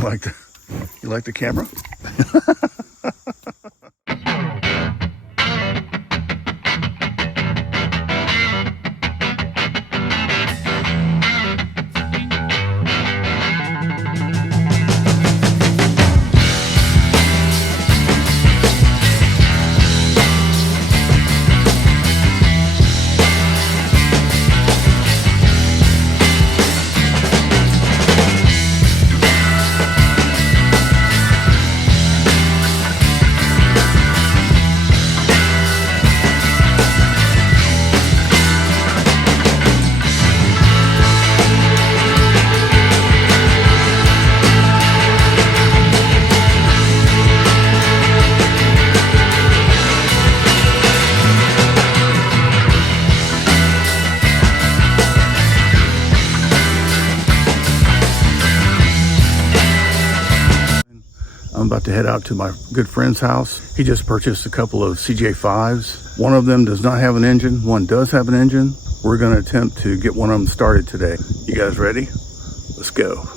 You like the camera? I'm about to head out to my good friend's house. He just purchased a couple of CJ5s. One of them does not have an engine, one does have an engine. We're gonna attempt to get one of them started today. You guys ready? Let's go.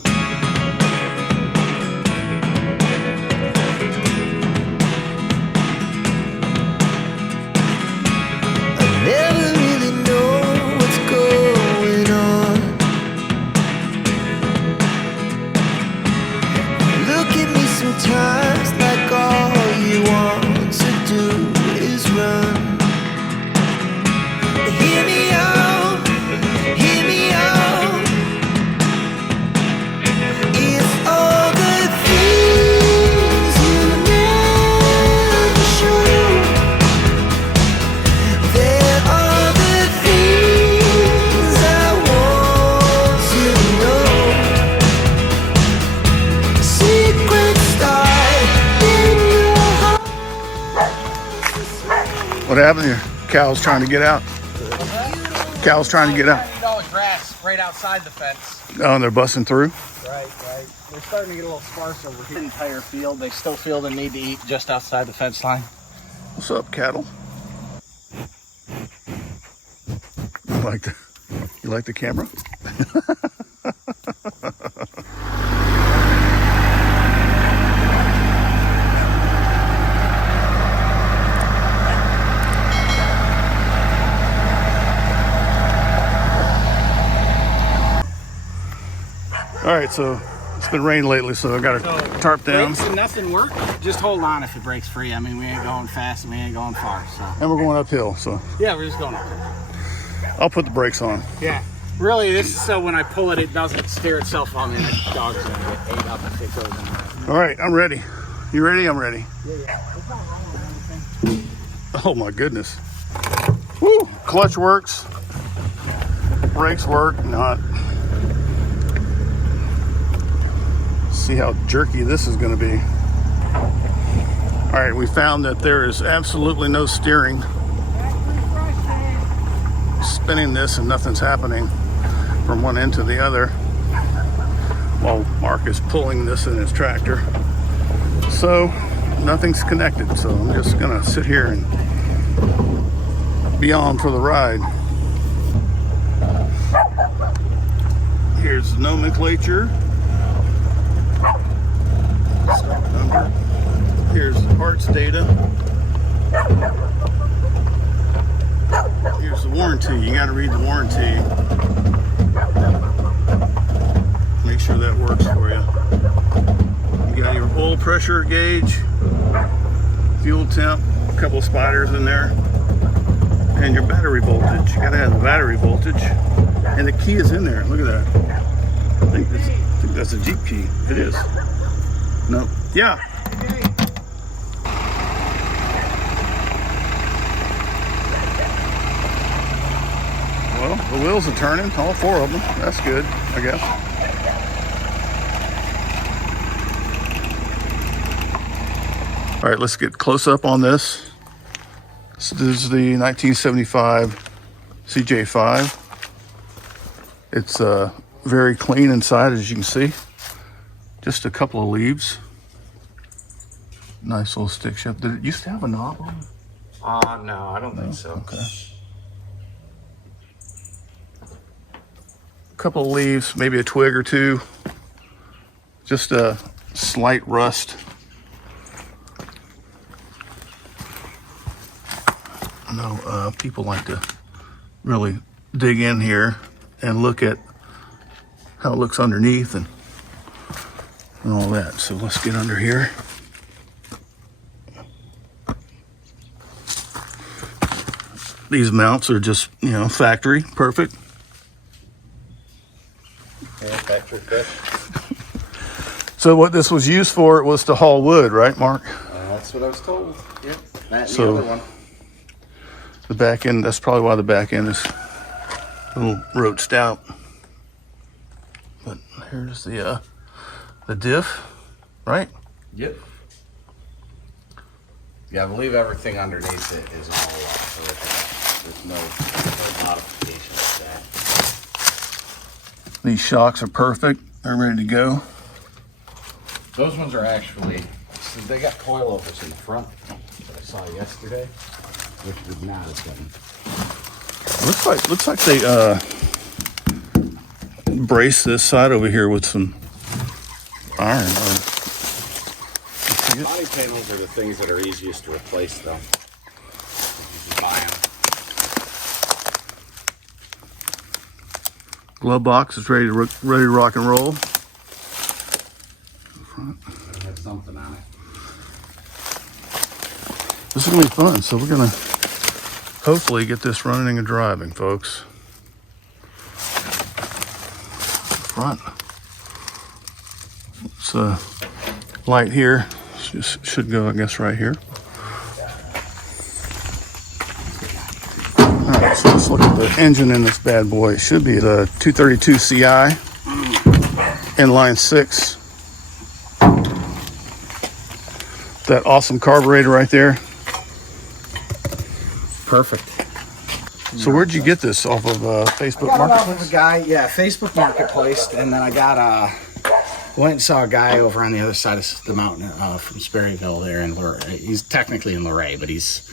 Sometimes like all you want to do is run. Hear me out, hear me out. It's all the things you never show. There are the things I want to know. Secrets. What happened here? Cow's trying to get out. Cow's trying to get out. All the grass right outside the fence. Oh, and they're busting through? Right. They're starting to get a little sparse over here. The entire field, they still feel the need to eat just outside the fence line. What's up, cattle? You like the camera? All right, so it's been raining lately, so I got to tarp down. Brakes and nothing work. Just hold on if it breaks free. I mean, we ain't going fast and we ain't going far. So. And we're going uphill, so. Yeah, we're just going uphill. I'll put the brakes on. Yeah. Really, this is so when I pull it, it doesn't steer itself on me. And the dog's going to get ate up if it goes in there. All right, I'm ready. You ready? I'm ready. Yeah. It's not wrong or anything. Oh my goodness. Woo! Clutch works. Brakes work, not. See how jerky this is going to be. All right, we found that there is absolutely no steering. Spinning this and nothing's happening from one end to the other while Mark is pulling this in his tractor. So nothing's connected. So I'm just gonna sit here and be on for the ride. Here's the nomenclature. Stock number. Here's the parts data. Here's the warranty. You got to read the warranty. Make sure that works for you. You got your oil pressure gauge, fuel temp, a couple of spiders in there, and your battery voltage. You got to have the battery voltage, and the key is in there. Look at that. I think that's a Jeep key. It is. No. Yeah. Well, the wheels are turning, all four of them. That's good, I guess. All right, let's get close up on this. So this is the 1975 CJ5. It's very clean inside, as you can see. Just a couple of leaves. Nice little stick shift. Did it used to have a knob on it? No, I don't think so. Okay. A couple of leaves, maybe a twig or two. Just slight rust. I know people like to really dig in here and look at how it looks underneath and all that. So let's get under here. These mounts are just, you know, factory perfect. Yeah, factory fit. So what this was used for, it was to haul wood, right, Mark? That's what I was told. Yep. That and So- the other one. The back end, that's probably why the back end is a little roached out. But here's the diff, right? Yep. Yeah, I believe everything underneath it is all original. There's no modifications to that. These shocks are perfect. They're ready to go. Those ones are actually, so they got coilovers in the front that I saw yesterday, which would not have been. Looks like they brace this side over here with some iron. Body panels are the things that are easiest to replace, though. You just buy them. Glove box is ready to rock and roll. They have something on it. This is gonna be fun. So we're gonna hopefully get this running and driving, folks. Front. It's light here. Should go, I guess, right here. All right, so let's look at the engine in this bad boy. It should be the 232 CI inline 6. That awesome carburetor right there. Perfect. So where'd you get this off of Facebook I got it off Marketplace? of a guy, yeah, Facebook Marketplace, and then I got went and saw a guy over on the other side of the mountain from Sperryville there in Luray. He's technically in Luray, but he's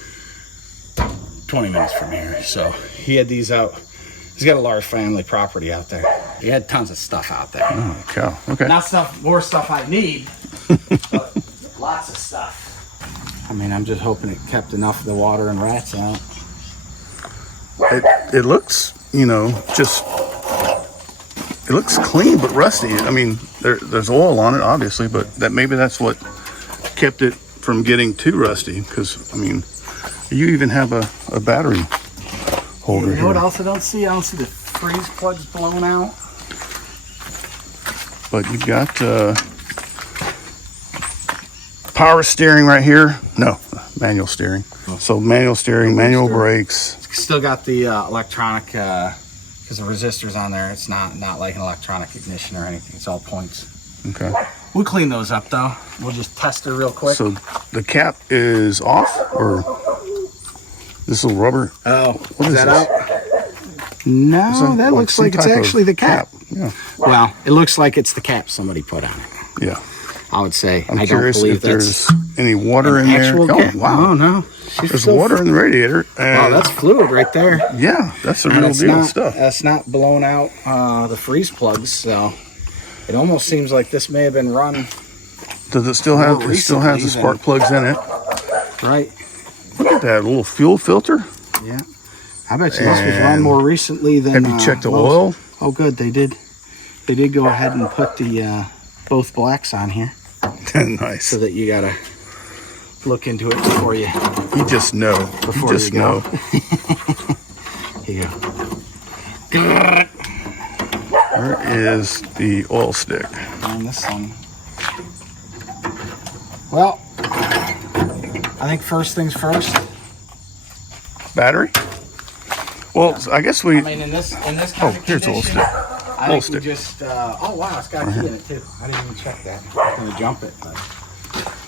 20 minutes from here. So he had these out. He's got a large family property out there. He had tons of stuff out there. Oh, cow. Okay. Not more stuff I need, but lots of stuff. I mean, I'm just hoping it kept enough of the water and rats out. It looks, you know, just, it looks clean but rusty. I mean, there's oil on it, obviously, but maybe that's what kept it from getting too rusty. Because, I mean, you even have a battery holder You know what here. else I don't see? I don't see the freeze plugs blown out. But you've got power steering right here. No, manual steering. So manual steering, manual brakes. Still got the electronic, because the resistor's on there. It's not like an electronic ignition or anything. It's all points. Okay. We'll clean those up though. We'll just test her real quick. So the cap is off, or this little rubber? Oh, What is that this? out? No, It's that looks some like it's type of actually the cap. Yeah. Well, it looks like it's the cap somebody put on it. Yeah. I would say. I'm I don't curious believe if that's there's any water in there. actual Oh, cap. wow. Oh no, There's water in the radiator. Oh, And that's fluid right there. yeah, that's the And real it's deal not, stuff. That's not blown out the freeze plugs, so it almost seems like this may have been run Does it still have? more It still has the recently spark plugs in it. right. Look at that little fuel filter. Yeah, I bet you this was run And more recently than. Have you checked the most. oil? Oh, good, they did. They did go ahead and put the both blacks on here, Nice. so that you gotta look into it before you. You just know. Before You just you go. know. Here you go. Where is the oil stick? On this one. Well, I think first things first. Battery? Well, I guess we. I mean, in this kind Oh, of here's the oil condition, stick. I Oil think we stick. just. Oh wow, it's got a key in it too. I didn't even check that. I'm gonna jump it. But.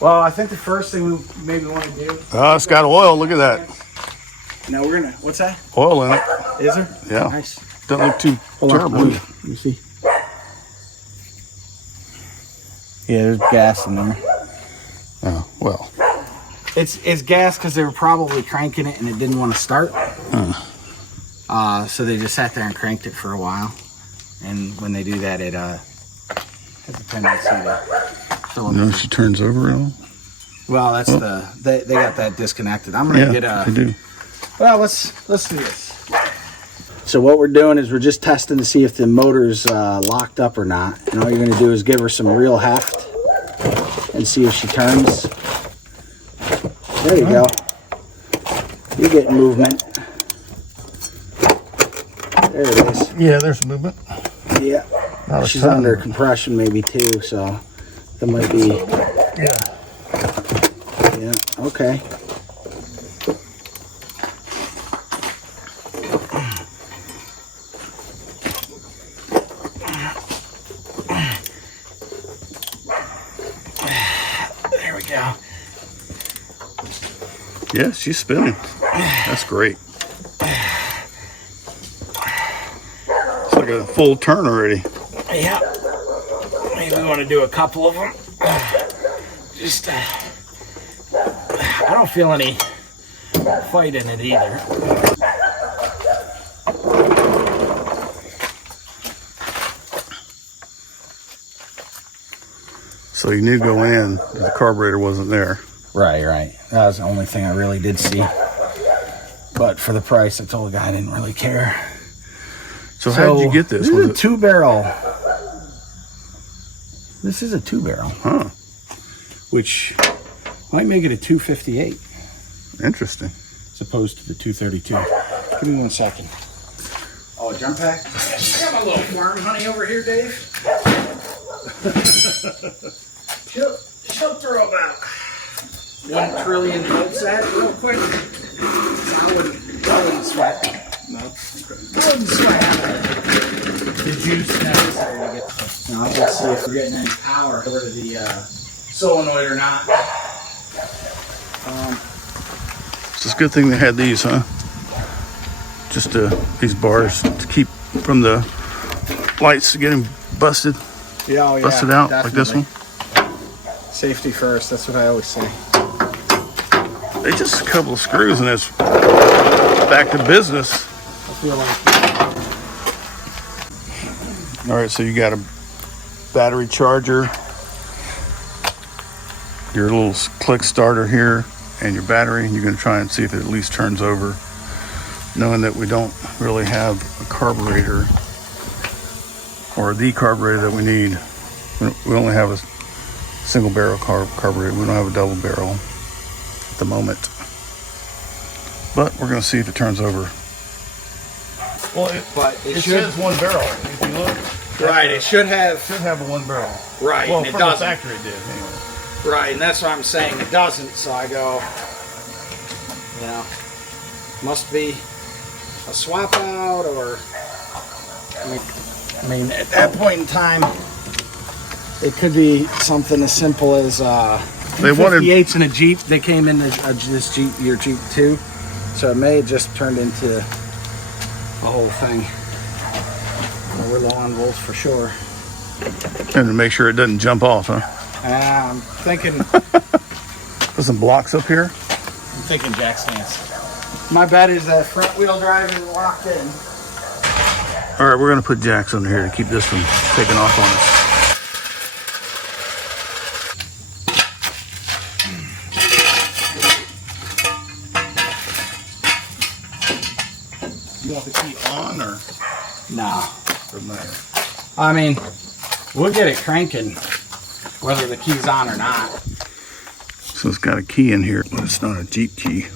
Well, I think the first thing we maybe want to do. Oh, it's got oil. Look at that. Now we're gonna. What's that? Oil in it. Is there? Yeah. Nice. Doesn't look too Hold on, terrible. let me see. Yeah, there's gas in there. Oh, well. It's gas because they were probably cranking it and it didn't want to start. So they just sat there and cranked it for a while. And when they do that, it has a tendency to fill You it. know if she turns over at all? Well, that's they got that disconnected. I'm gonna get a. they do. Well, let's do this. So what we're doing is we're just testing to see if the motor's locked up or not. And all you're gonna do is give her some real heft and see if she turns. There you go. You're getting movement. There it is. Yeah, there's movement. Yeah. Not a She's ton. under compression maybe too, so that might be. Yeah. Yeah. Okay. There we go. Yeah, she's spinning. That's great. It's like a full turn already. Yeah. Maybe we want to do a couple of them. Just, I don't feel any fight in it either. So you knew go in, the carburetor wasn't there. Right, right. That was the only thing I really did see. But for the price, I told the guy I didn't really care. So how did you get this? This Was is a it, 2-barrel. This is a 2-barrel, huh? which might make it a 258 Interesting. as opposed to the 232. Give me 1 second. Oh, jump pack? I got my little farm honey over here, Dave. she'll throw about 1 trillion volts at it real quick. So I wouldn't sweat. No. I wouldn't sweat. The juice necessary to get. Now I'll just see if we're getting any power over to the solenoid or not. It's a good thing they had these, huh? Just these bars to keep from the lights getting busted, Yeah, oh yeah, busted out like this one. Safety first. That's what I always say. They just a couple of screws and it's back to business. I feel like. All right, so you got a battery charger, your little click starter here, and your battery. You're going to try and see if it at least turns over, knowing that we don't really have a carburetor or the carburetor that we need. We only have a single barrel carburetor. We don't have a double barrel at the moment. But we're going to see if it turns over. Well, it should- says 1 barrel. If you look, Right, it should have. have a 1 barrel. Right, Well, and it from the doesn't. factory it did anyway. Right, and that's what I'm saying. It doesn't, so I go, you know, must be a swap out or. I mean, at that point in time, it could be something as simple as They wanted 58s in a Jeep. They came in this Jeep, your Jeep too, so it may have just turned into the whole thing. Well, we're low on volts for sure. and to make sure it doesn't jump off, huh? I'm thinking. Put some blocks up here. I'm thinking jack stance. My bet is that front wheel drive is locked in. All right, we're gonna put jacks under here to keep this from taking off on us. You want the key on or No. doesn't matter? I mean, we'll get it cranking whether the key's on or not. So it's got a key in here, but it's not a Jeep key.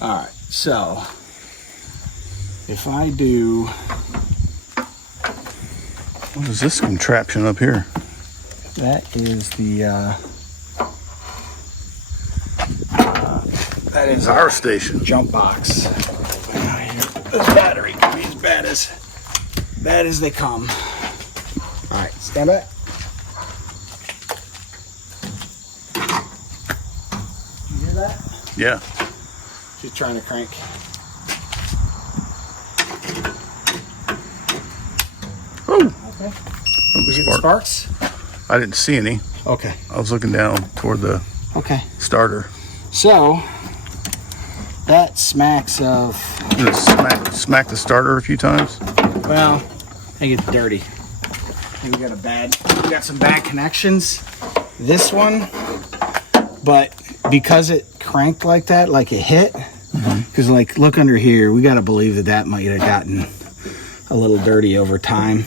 All right, so if I do, What is this contraption up here? that is the, that is Power station. jump box. The battery can be as bad as they come. All right, stand back. You hear that? Yeah. She's trying to crank. Oh, Okay. we We getting sparks? I didn't see any. Okay. I was looking down toward the Okay. starter. So, That smacks of, Just smack the starter a few times. well, I think it's dirty. We got some bad connections. This one, but because it cranked like that, like it hit, because like look under here, we got to believe that might have gotten a little dirty over time.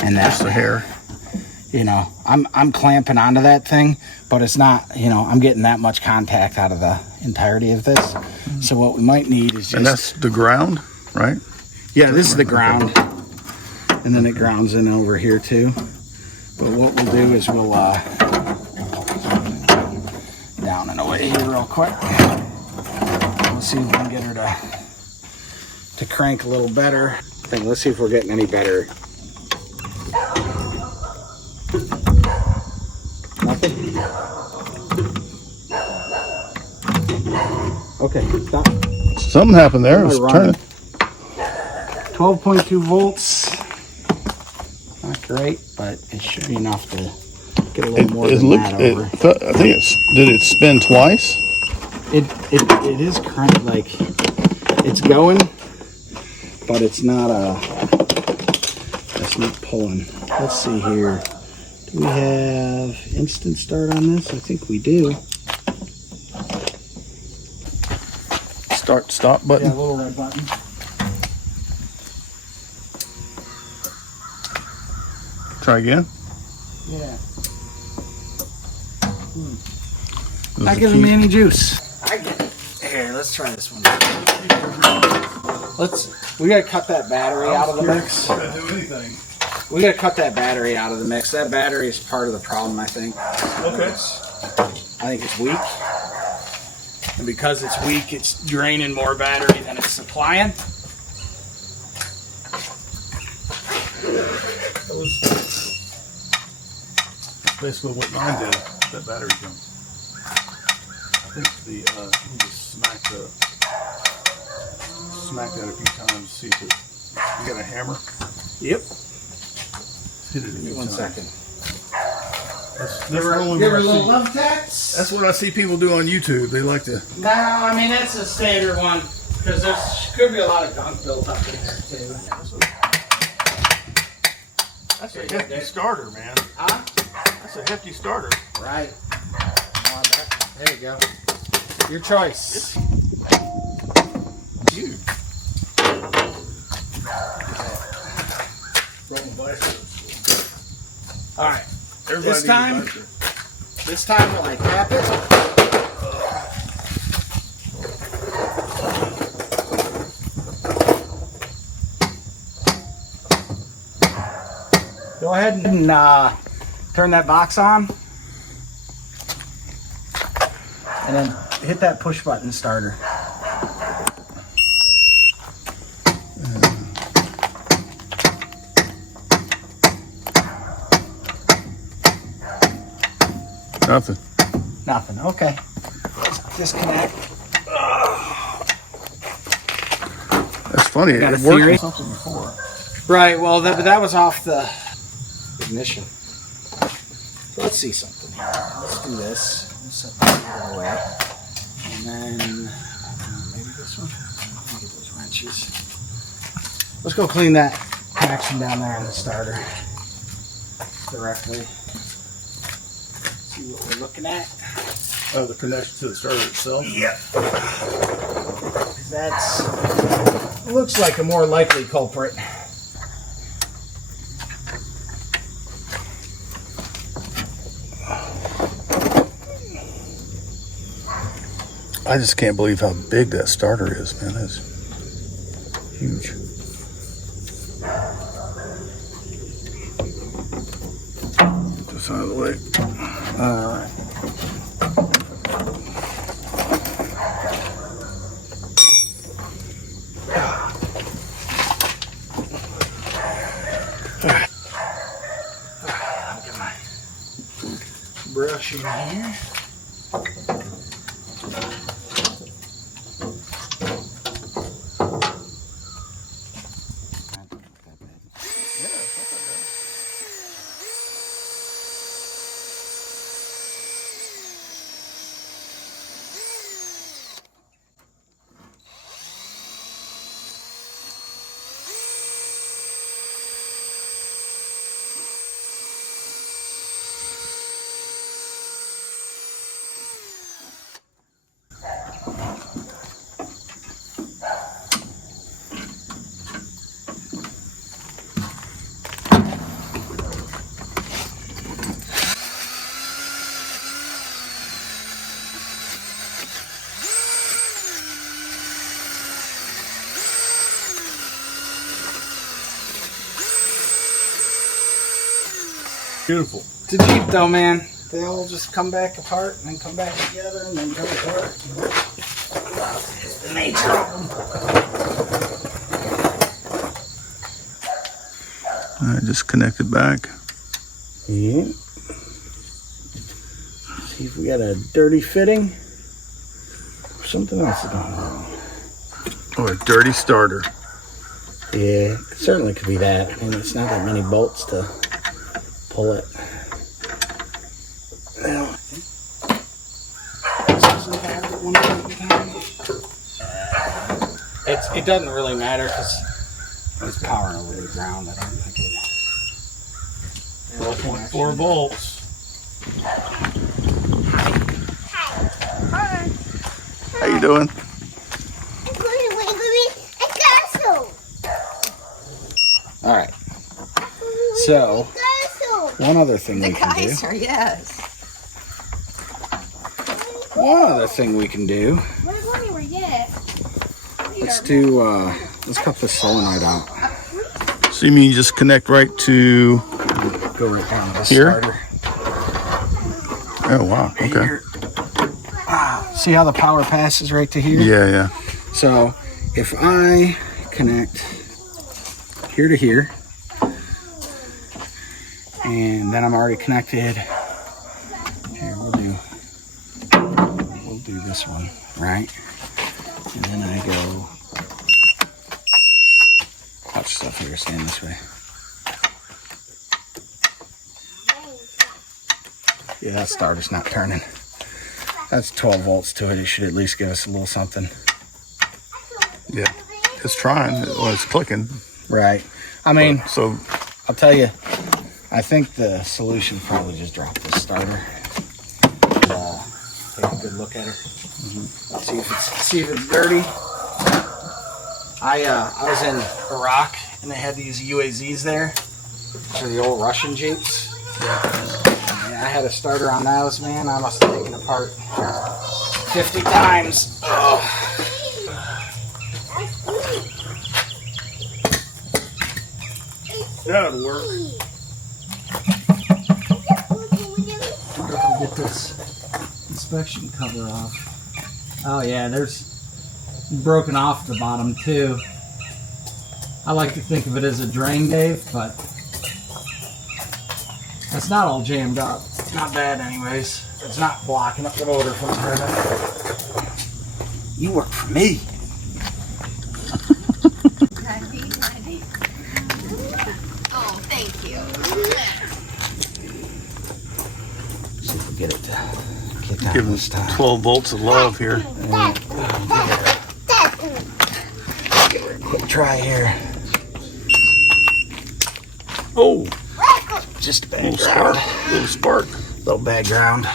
And that's The hair. you know, I'm clamping onto that thing, but it's not, you know, I'm getting that much contact out of the entirety of this. So what we might need is just, And that's the ground, right? yeah, this is the ground, and then it grounds in over here too. But what we'll do is we'll down and away here real quick. We'll see if we can get her to crank a little better. And let's see if we're getting any better. Nothing? Okay, stop. Something happened there. It was turning. 12.2 volts. Not great, but it should be enough to get a little more It than looked. that over. I think it's. Did it spin twice? It is current, like it's going, but it's not pulling. Let's see here. Do we have instant start on this? I think we do. Stop button. Yeah, a little red button. Try again. Yeah. There's Not the giving key. me any juice. Here, let's try this one. We gotta cut that battery out of the mix. Can't do anything. We gotta cut that battery out of the mix. That battery is part of the problem, I think. Okay. I think it's weak. And because it's weak, it's draining more battery than it's supplying. That was basically what mine did. That battery jump. I think you just smack that a few times. See if it. You got a hammer? Yep. Hit it a Give me few 1 times. second. That's Give her a little love taps. That's what I see people do on YouTube. They like to. No, I mean that's a standard one because there could be a lot of gunk built up in there too. That's a hefty starter, man. Huh? That's a hefty starter. Right. There you go. Your choice. Huge. All right. Everybody This time, needs a bicycle. this time will I tap it? Go ahead and turn that box on. And then hit that push button starter. Nothing. Nothing. Okay. Disconnect. That's funny. Got a It worked theory? with something before. Right. Well, that was off the ignition. So let's see something here. Let's do this. Let's set that out of the way. And then maybe this one. Let me get those wrenches. Let's go clean that connection down there on the starter directly. See what we're looking at. Oh, the connection to the starter itself? Yep. That's looks like a more likely culprit. I just can't believe how big that starter is, man. That's huge. Get this out of the way. All right. I'll get my brush in here. Beautiful. It's a Jeep though, man. They all just come back apart and then come back together and then come apart. It's the nature of them. I just connected back. Yeah. See if we got a dirty fitting or something else going on. Oh, a dirty starter. Yeah, it certainly could be that. I mean, it's not that many bolts to pull it. Well, it doesn't really matter because it's powering over the ground. I don't think it. 12.4 volts. How you doing? All right. So, one other thing we can do. Yes. One other thing we can do. Let's do. Let's cut the solenoid out. So you mean you just connect right to Go right down to the here? starter. Oh wow, okay. Here. See how the power passes right to here? Yeah, yeah. So if I connect here to here, and then I'm already connected. Here we'll do this one, right? And then I go. Watch stuff here. Stand this way. Yeah, that starter's not turning. That's 12 volts to it. It should at least give us a little something. Yeah. It's trying. Well, it's clicking. Right. I mean, So I'll tell you, I think the solution probably just drop this starter. Take a good look at her. See if it's dirty. I was in Iraq and they had these UAZs there. These are the old Russian Jeeps. And I had a starter on those, man. I must have taken apart 50 times. Ugh. that'll work. Get this inspection cover off. Oh yeah, there's broken off the bottom too. I like to think of it as a drain, Dave, but that's not all jammed up. Not bad anyways. It's not blocking up the motor from turning. You work for me. Oh, thank you. See if we get it to get down Give this us time. 12 volts of love here. Give her a quick try here. Oh, Just a bad little ground. spark. Little spark. Little bad ground.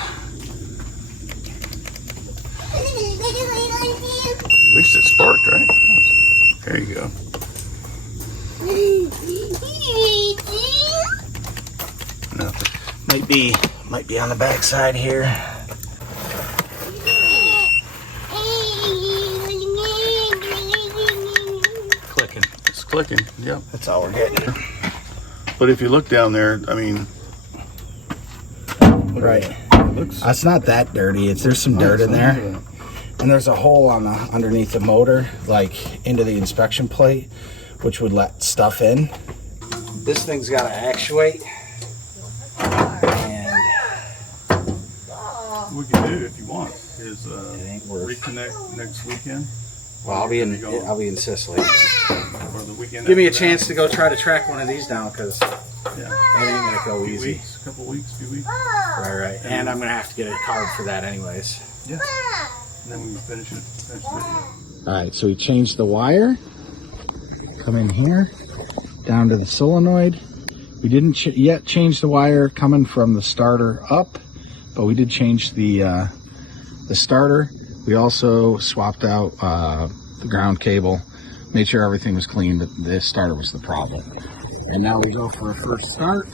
At least it sparked, right? There you go. Nothing. Might be on the back side here. Clicking. It's clicking. Yep. That's all we're getting. But if you look down there, I mean, Right. it looks. It's not that dirty. There's some dirt in there. And there's a hole on the underneath the motor, like into the inspection plate, which would let stuff in. This thing's got to actuate. And What we can do if you want is it ain't worth. reconnect next weekend Well, I'll be in Sicily. or the weekend. Give me a after chance to go try to track one of these down, because that. Yeah. that ain't gonna go Few easy. weeks, couple weeks, few weeks. Right. And I'm gonna have to get a card for that anyways. Yeah. And then we can finish it. Finish the video. All right, so we changed the wire. Come in here, down to the solenoid. We didn't yet change the wire coming from the starter up, but we did change the starter. We also swapped out the ground cable, made sure everything was clean, but the starter was the problem. And now we go for a first start.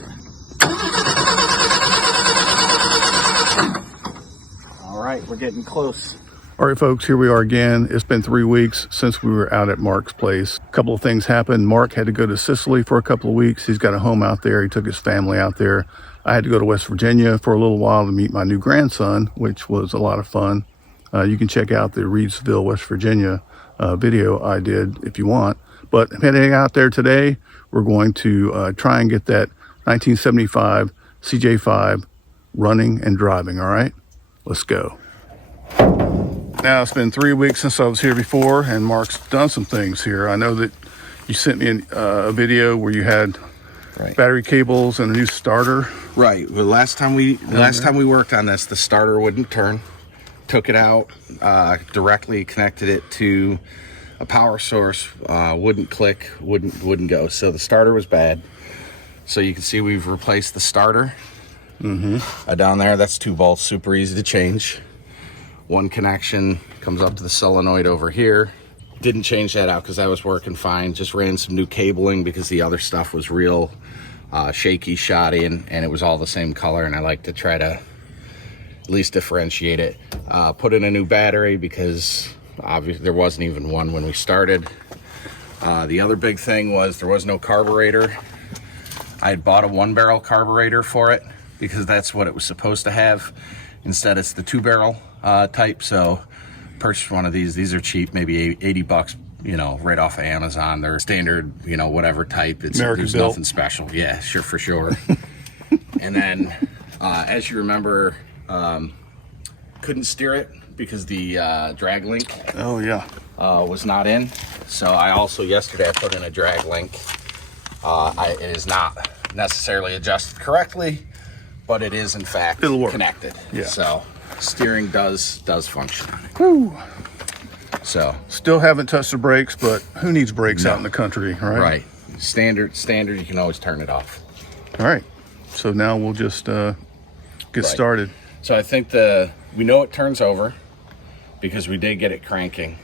All right, we're getting close. All right, folks, here we are again. It's been 3 weeks since we were out at Mark's place. A couple of things happened. Mark had to go to Sicily for a couple of weeks. He's got a home out there. He took his family out there. I had to go to West Virginia for a little while to meet my new grandson, which was a lot of fun. You can check out the Reedsville, West Virginia video I did if you want. But heading out there today, we're going to try and get that 1975 CJ5 running and driving, all right? Let's go. Now, it's been 3 weeks since I was here before, and Mark's done some things here. I know that you sent me a video where you had battery cables and a new starter. Right. The last time we worked on this, the starter wouldn't turn. Took it out, directly connected it to a power source, wouldn't click, wouldn't go. So the starter was bad. So you can see we've replaced the starter down there. That's 2 volts, super easy to change. One connection comes up to the solenoid over here. Didn't change that out because that was working fine. Just ran some new cabling because the other stuff was real shaky, shoddy, and it was all the same color, and I like to try to at least differentiate it. Put in a new battery because obviously there wasn't even one when we started. The other big thing was there was no carburetor. I had bought a 1-barrel carburetor for it because that's what it was supposed to have. Instead, it's the 2-barrel type. So purchased one of these. These are cheap, maybe 80 bucks, you know, right off of Amazon. They're standard, you know, whatever type. There's nothing special. Yeah, sure, for sure. And then, as you remember, couldn't steer it because the drag link was not in. So I also yesterday I put in a drag link. It is not necessarily adjusted correctly, but it is in fact connected. Yeah. So steering does function on it. Whew. So still haven't touched the brakes, but who needs brakes out in the country, right? Right. Standard. You can always turn it off. All right. So now we'll just get started. So I think we know it turns over because we did get it cranking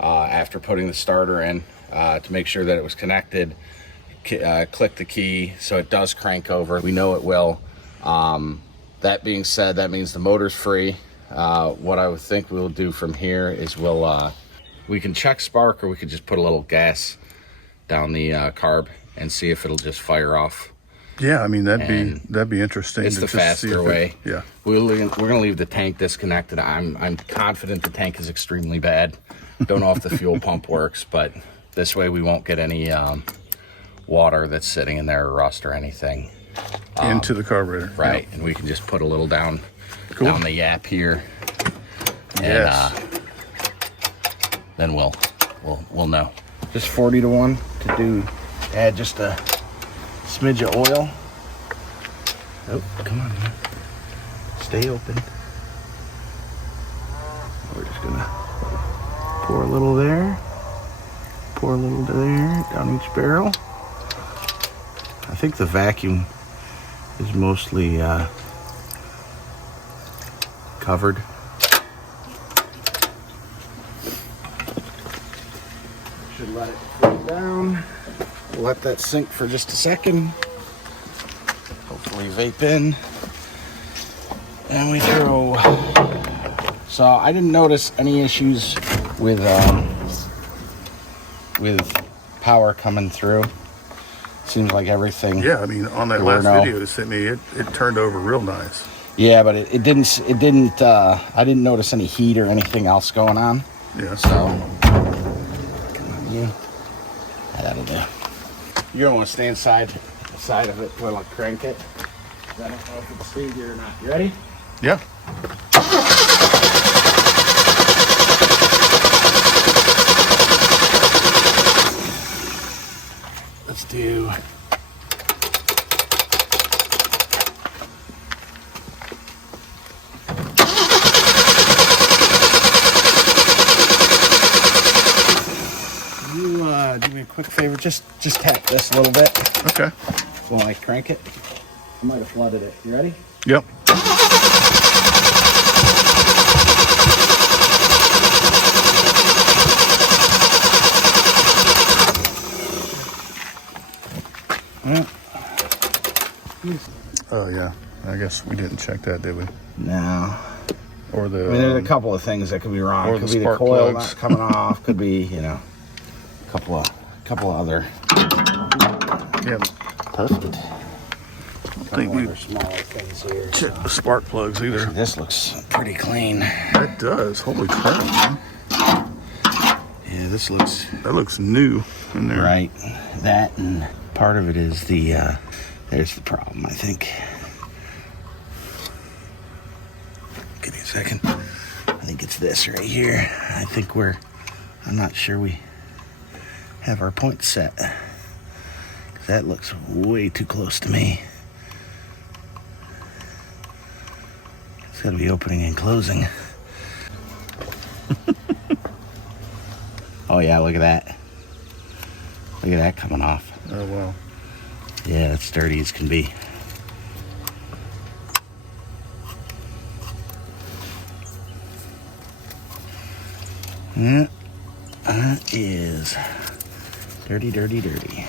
after putting the starter in to make sure that it was connected. Click the key so it does crank over. We know it will. That being said, that means the motor's free. What I would think we'll do from here is we can check spark, or we could just put a little gas down the carb and see if it'll just fire off. Yeah, I mean that'd be interesting. It's the faster way. Yeah, we're gonna leave the tank disconnected. I'm confident the tank is extremely bad. Don't know if the fuel pump works, but this way we won't get any water that's sitting in there, or rust or anything into the carburetor. Right, Yep. and we can just put a little down the yap here, and then we'll know. Just 40 to 1 to add just a smidge of oil. Oh, come on, man. Stay open. We're just gonna pour a little there, pour a little there down each barrel. I think the vacuum is mostly covered. Should let it cool down. We'll let that sink for just a second. Hopefully vape in. And we throw. So I didn't notice any issues with power coming through. Seems like everything. Yeah, I mean on that last video you sent me, it turned over real nice. Yeah, but it didn't. I didn't notice any heat or anything else going on. Yeah. So come on, you. That'll do. You're gonna want to stay inside the side of it while I crank it. I don't know if it's steamed or not. You ready? Yeah. Let's do. You do me a quick favor. Just tap this a little bit. Okay. While I crank it. I might have flooded it. You ready? Yep. Oh yeah, I guess we didn't check that, did we? No. Or the. I mean, there's a couple of things that could be wrong. Or Could the be the spark coil plugs. not coming off. Could be, a couple of other. Yeah. Perfect. think we smaller things here. checked the spark plugs either. This looks pretty clean. That does. Holy crap, man. Yeah, this looks That looks new in there. right. That and part of it is the, there's the problem, I think. Give me a second. I think it's this right here. I think I'm not sure we have our point set. 'Cause that looks way too close to me. It's gotta be opening and closing. Oh yeah, look at that. Look at that coming off. Oh, wow. Yeah, it's dirty as can be. Yeah, that is dirty, dirty, dirty.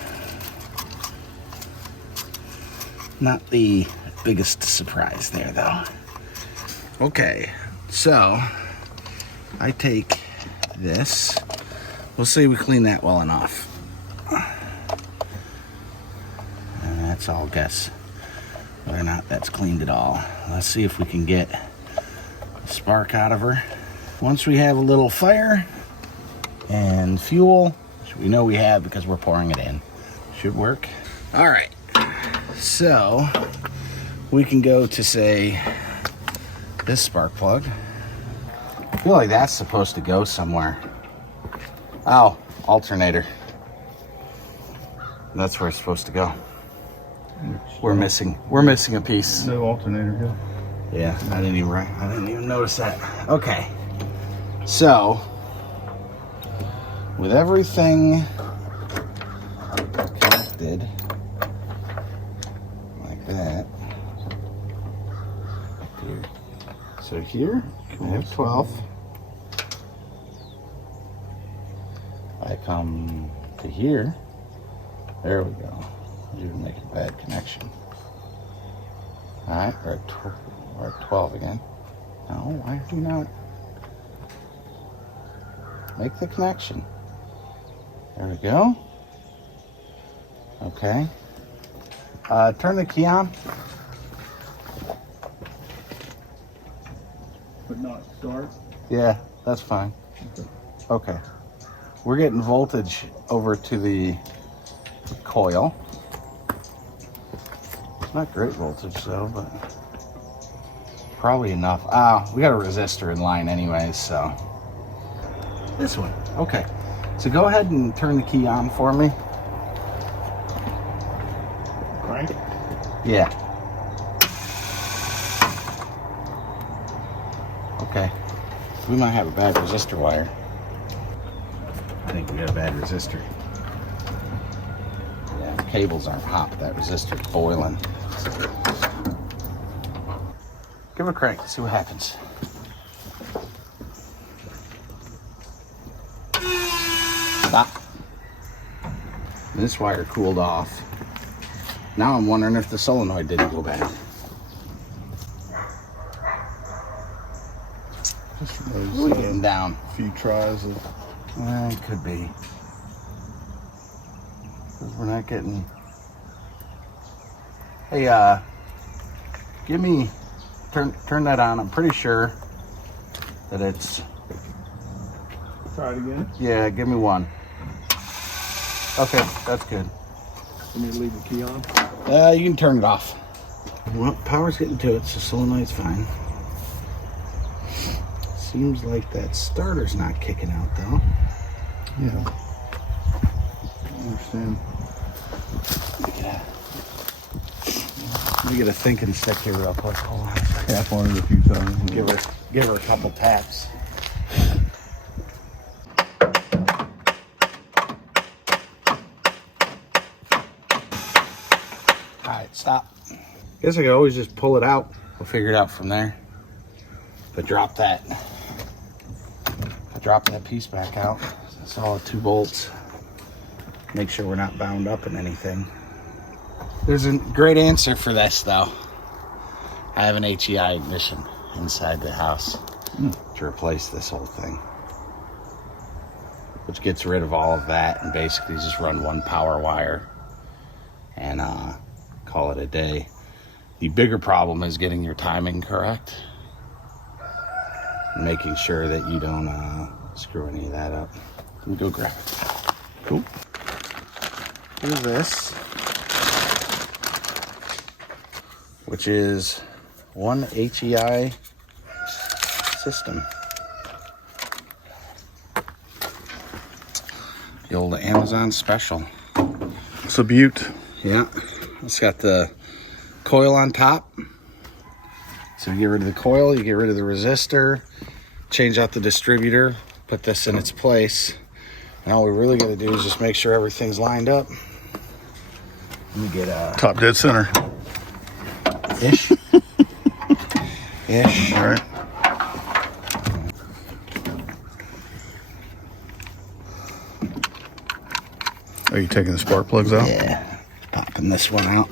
Not the biggest surprise there, though. Okay, so I take this. We'll say we clean that well enough. And that's all guess whether or not that's cleaned at all. Let's see if we can get a spark out of her. Once we have a little fire and fuel, which we know we have because we're pouring it in, should work. All right, so we can go to, say, this spark plug. I feel like that's supposed to go somewhere. Oh, alternator. That's where it's supposed to go. We're missing a piece. No alternator, yeah. Yeah, I didn't even notice that. Okay. So, with everything connected like that. Here. So here, I have 12. I come to here. There we go. Didn't make a bad connection. Alright, we're at 12 again. No, why do you not make the connection? There we go. Okay. Turn the key on. But not start. Yeah, that's fine. Okay. We're getting voltage over to the coil. Not great voltage though, but probably enough. We got a resistor in line anyways, so. This one, okay. So go ahead and turn the key on for me. Crank it. Yeah. Okay. We might have a bad resistor wire. I think we got a bad resistor. Yeah, the cables aren't hot, but that resistor's boiling. Give it a crank, see what happens. Stop. This wire cooled off. Now I'm wondering if the solenoid didn't go bad. Just We're getting down. a few tries of. It could be. Because we're not getting. Hey, give me. Turn that on. I'm pretty sure that it's. Try it again. Yeah, give me one. Okay, that's good. You need to leave the key on. You can turn it off. Well, power's getting to it, so solenoid's fine. Seems like that starter's not kicking out though. Yeah. I understand. Let me get a thinking stick here real quick. Hold on. Tap on it a few times. Give her a couple taps. Alright, stop. Guess I could always just pull it out. We'll figure it out from there. But drop that piece back out. That's all 2 bolts. Make sure we're not bound up in anything. There's a great answer for this though. I have an HEI ignition inside the house to replace this whole thing. Which gets rid of all of that and basically just run one power wire and call it a day. The bigger problem is getting your timing correct. Making sure that you don't screw any of that up. Let me go grab it. Cool. Here's this, which is one HEI system. The old Amazon special. It's a beaut. Yeah, it's got the coil on top. So you get rid of the coil, you get rid of the resistor, change out the distributor, put this in its place. And all we really got to do is just make sure everything's lined up. Let me get a Top dead center. ish. Ish. All right. Are you taking the spark plugs out? Yeah, popping this one out.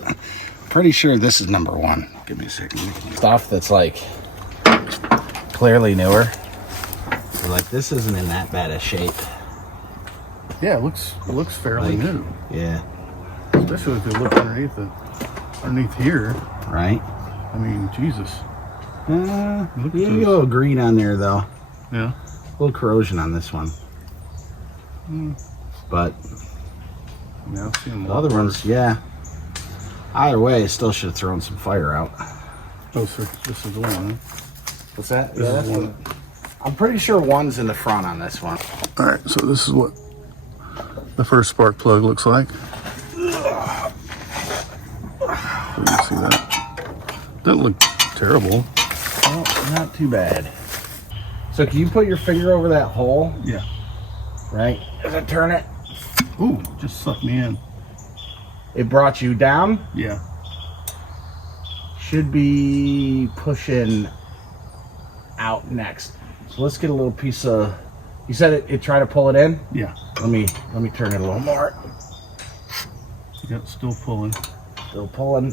Pretty sure this is number one. Give me a second. Stuff that's like clearly newer. So like this isn't in that bad a shape. Yeah, it looks fairly Like, new. Yeah. Especially if you look underneath here. Right. I mean, Jesus. Look at You this. a little green on there though. Yeah. A little corrosion on this one. But Yeah, I've seen the other ones, yeah. Either way, it still should have thrown some fire out. Oh, so this is the one. Huh? What's that? This Yeah, is that's one. I'm pretty sure one's in the front on this one. All right, so this is what the first spark plug looks like. So you see that? Doesn't look terrible. Oh, not too bad. So can you put your finger over that hole? Yeah. Right? As I turn it, Ooh, just sucked me in. it brought you down. Yeah. Should be pushing out next. So let's get a little piece of. You said it tried to pull it in. Yeah. Let me turn it a little more. Yep, still pulling. Still pulling.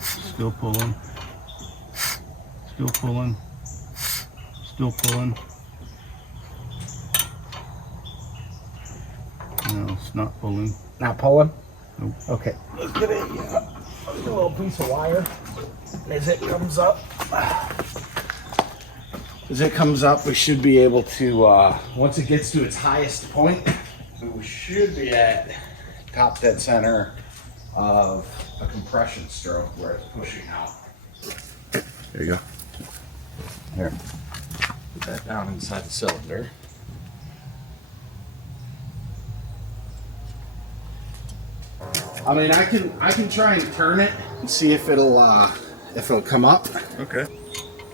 Still pulling. Still pulling. Still pulling. No, it's not pulling. Not pulling. Nope. Okay. Let's get a little piece of wire. As it comes up, we should be able to. Once it gets to its highest point, we should be at top dead center of a compression stroke where it's pushing out. There you go. Here, put that down inside the cylinder. I mean, I can try and turn it and see if it'll come up. Okay.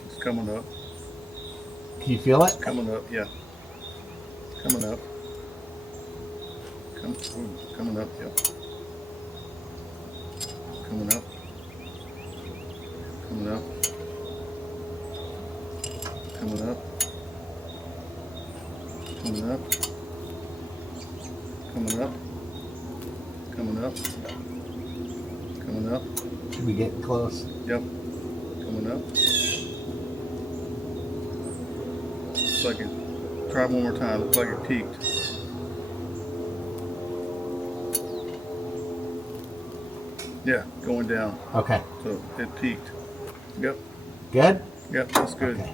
It's coming up. Can you feel it? Coming up, yeah. Coming up. Coming up, yeah. Coming up. Coming up. Coming up. Coming up. Coming up. Coming up. Coming up. Should be getting close. Yep. Coming up. Looks like it. Try it one more time. Looks like it peaked. Yeah, going down. Okay. So it peaked. Yep. Good? Yep, that's good. Okay.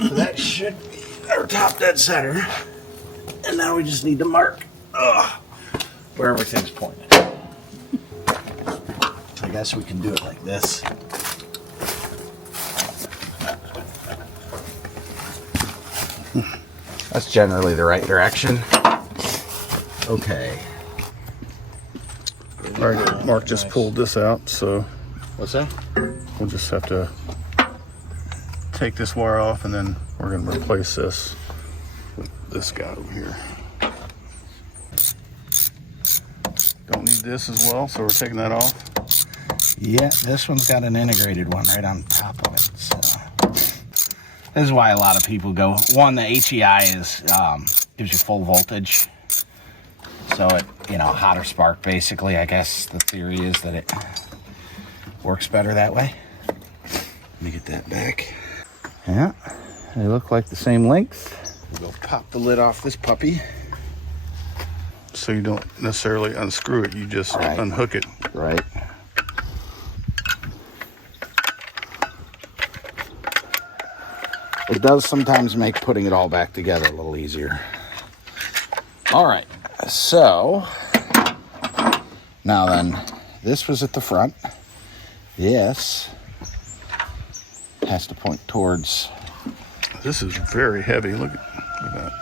So that should be our top dead center. And now we just need to mark where everything's pointed. I guess we can do it like this. That's generally the right direction. Okay. All right, Mark just pulled this out, so What's that? we'll just have to take this wire off, and then we're going to replace this with this guy over here. Don't need this as well, so we're taking that off. Yeah, this one's got an integrated one right on top of it. So this is why a lot of people go. One, the HEI is gives you full voltage, so it hotter spark. Basically, I guess the theory is that it works better that way. Let me get that back. Yeah, they look like the same length. We'll pop the lid off this puppy. So you don't necessarily unscrew it, you just Right. unhook it. Right. does sometimes make putting it all back together a little easier. All right, so now then, this was at the front. This has to point towards. This is very heavy. Look at that.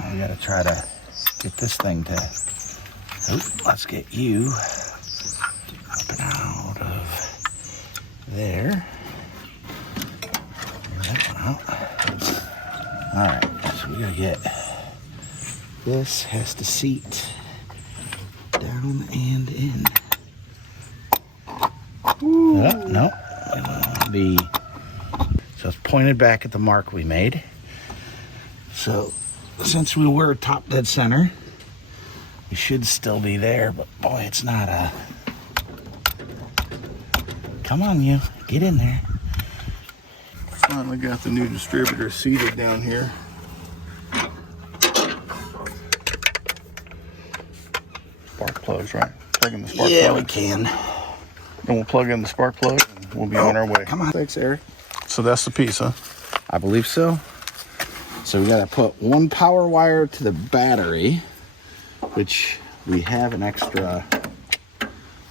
I gotta try to get this thing to. Oop, let's get you up and out of there. That one out. All right, so we gotta get. This has to seat down and in. No. So it's pointed back at the mark we made. So since we were top dead center, we should still be there, but boy, it's not a... Come on, you. Get in there. Finally got the new distributor seated down here. Spark plugs, right? Plug in the spark Yeah, plug. we can. And we'll plug in the spark plug and we'll be on our way. Come on. Thanks, Eric. So that's the piece, huh? I believe so. So we gotta put one power wire to the battery, which we have an extra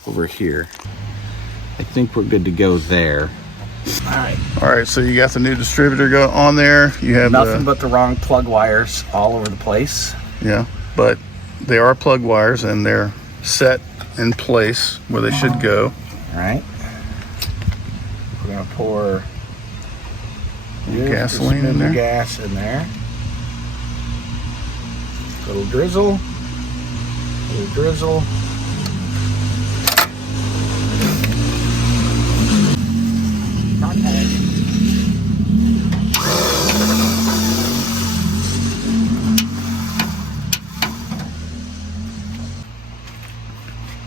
over here. I think we're good to go there. All right, so you got the new distributor go on there. You have Nothing but the wrong plug wires all over the place. Yeah, but they are plug wires and they're set in place where they should go. All right. We're gonna pour Gasoline in there. Gas in there. Little drizzle. Little drizzle.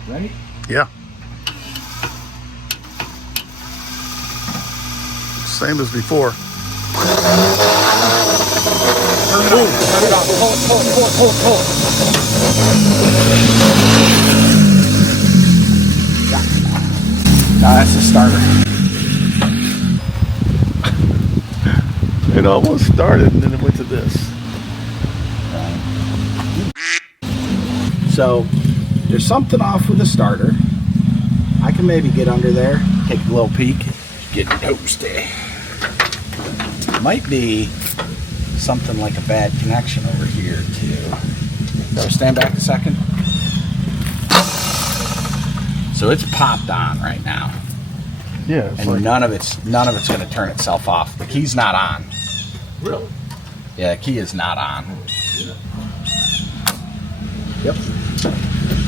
Ready? Yeah. Same as before. No, that's the starter. It almost started and then it went to this. So there's something off with the starter. I can maybe get under there, take a little peek, get toasty. Might be something like a bad connection over here too. So stand back a second. So it's popped on right now, Yeah, it's and like, none of it's going to turn itself off. The key's not on. really? Yeah, the key is not on. Yep.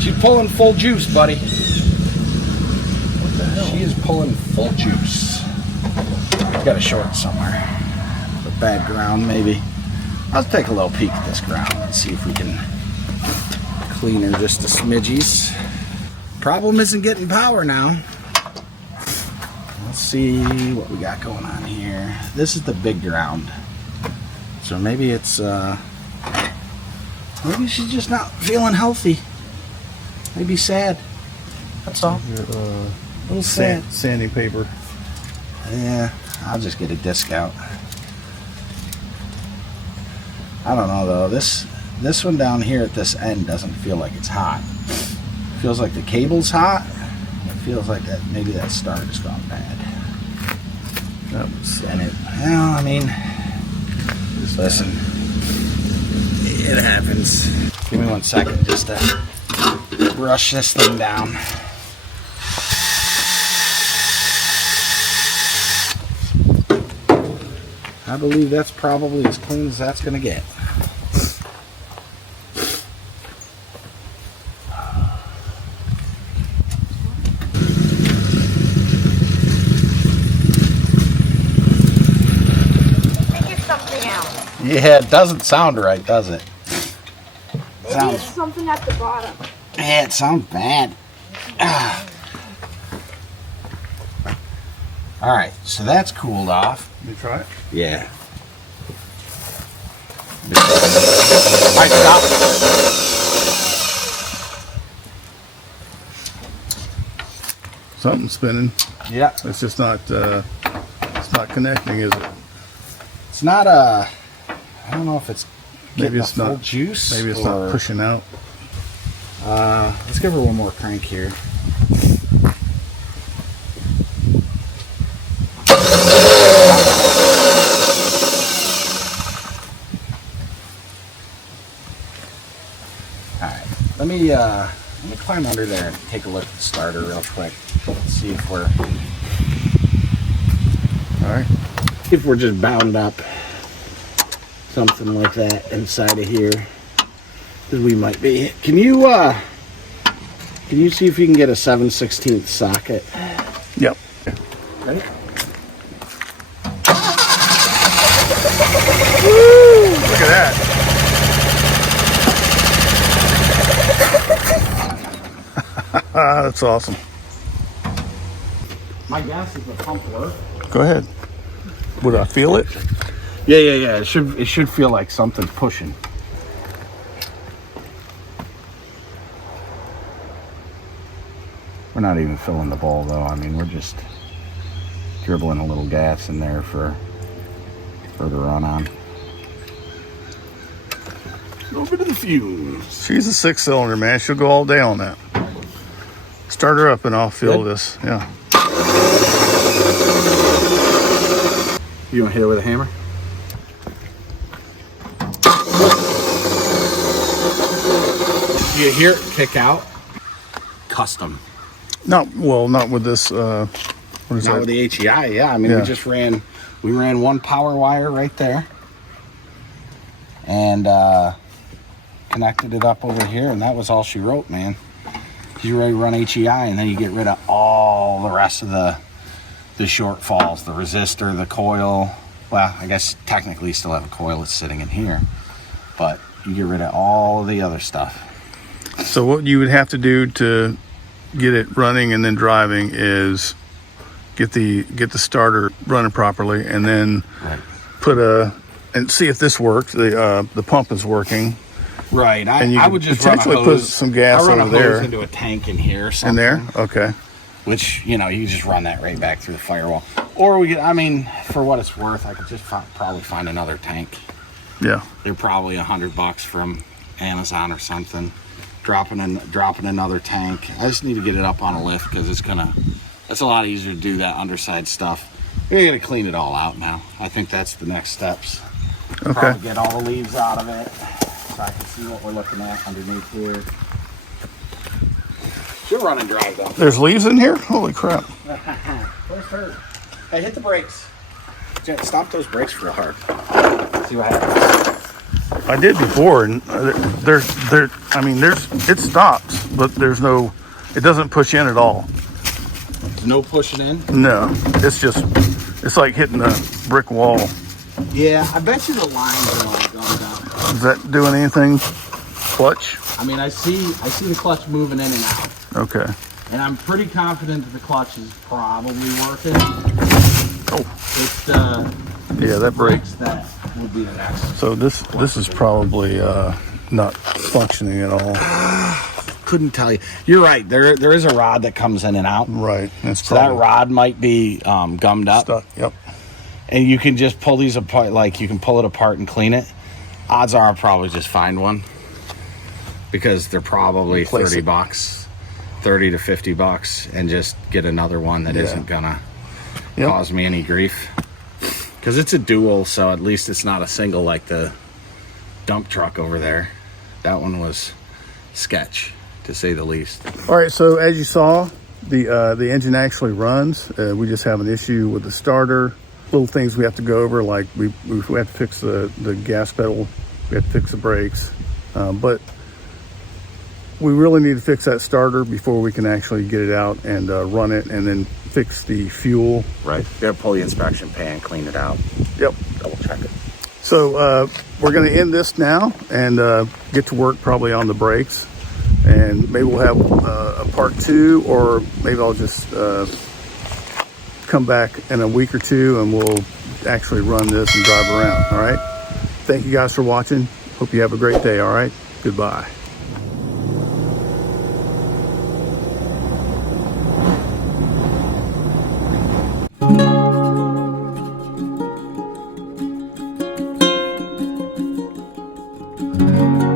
She's pulling full juice, buddy. What the hell? She is pulling full juice. Got a short somewhere. A bad ground, maybe. I'll take a little peek at this ground and see if we can clean her just a smidgies. Problem isn't getting power now. Let's see what we got going on here. This is the big ground. So maybe it's, maybe she's just not feeling healthy. Maybe sad. That's all. Your, A little sad. sanding paper. Yeah, I'll just get a discount. I don't know though. This one down here at this end doesn't feel like it's hot. It feels like the cable's hot. It feels like that maybe that starter's gone bad. And it, well, I mean, listen, it happens. Give me 1 second just to brush this thing down. I believe that's probably as clean as that's going to get. Figure something out. Yeah, it doesn't sound right, does it? Maybe it's something at the bottom. Yeah, it sounds bad. All right, so that's cooled off. You try it? Yeah. All right, stop. Something's spinning. Yeah. It's just not, it's not connecting, is it? it's not a. I don't know if it's Maybe getting it's a full not juice. Maybe it's or, not pushing out. Let's give her one more crank here. All right, let me climb under there and take a look at the starter real quick. See if we're All right. if we're just bound up, something like that inside of here. Because we might be. Can you see if you can get a 7/16 socket? Yep. Ready? Look at that. That's awesome. My guess is the pump works. Go ahead. Would I feel it? Yeah. It should feel like something's pushing. We're not even filling the bowl though. I mean, we're just dribbling a little gas in there for her to run on. A little bit of the fumes. She's a 6-cylinder, man. She'll go all day on that. Start her up and I'll feel this. Yeah. You want to hit it with a hammer? You hear it kick out? Custom. Not with this. What is Not that? with the HEI, yeah. I mean, Yeah. we ran one power wire right there and connected it up over here, and that was all she wrote, man. You ready to run HEI, and then you get rid of all the rest of the shortfalls, the resistor, the coil. Well, I guess technically you still have a coil that's sitting in here, but you get rid of all the other stuff. So what you would have to do to get it running and then driving is get the starter running properly, and then Right. and see if this works. The pump is working. Right. And you I could would just run a potentially hose. put some gas I run over a hose there. into a tank in here or something. In there? Okay. Which, you just run that right back through the firewall. Or for what it's worth, I could just probably find another tank. Yeah. They're probably $100 from Amazon or something. Dropping another tank. I just need to get it up on a lift because that's a lot easier to do that underside stuff. We're gonna clean it all out now. I think that's the next steps. Okay. Probably get all the leaves out of it so I can see what we're looking at underneath here. She'll run and drive though. There's leaves in here? Holy crap. Where's her? Hey, hit the brakes. Stomp those brakes real hard. See what happens. I did before, and it stops, but it doesn't push in at all. No pushing in? No, it's like hitting a brick wall. Yeah, I bet you the lines are all gummed out. Is that doing anything? Clutch? I mean, I see the clutch moving in and out. Okay. And I'm pretty confident that the clutch is probably working. Oh. It's Yeah, that brake. brakes that would be the next. So this is probably not functioning at all. Couldn't tell you. You're right. There is a rod that comes in and out. Right. That's So that rod might be gummed up. stuck. Yep. And you can just pull these apart, like you can pull it apart and clean it. Odds are I'll probably just find one because they're probably Replace it. $30, $30 to $50, and just get another one that isn't gonna cause me any grief. Because it's a dual, so at least it's not a single like the dump truck over there. That one was sketch, to say the least. All right. So as you saw, the engine actually runs. We just have an issue with the starter. Little things we have to go over, like we have to fix the gas pedal. We have to fix the brakes. But we really need to fix that starter before we can actually get it out and run it, and then fix the fuel. Right. Gotta pull the inspection pan, clean it out. Yep. Double check it. So we're going to end this now and get to work probably on the brakes, and maybe we'll have a part 2, or maybe I'll just come back in a week or two and we'll actually run this and drive around. All right. Thank you guys for watching. Hope you have a great day. All right. Goodbye. it.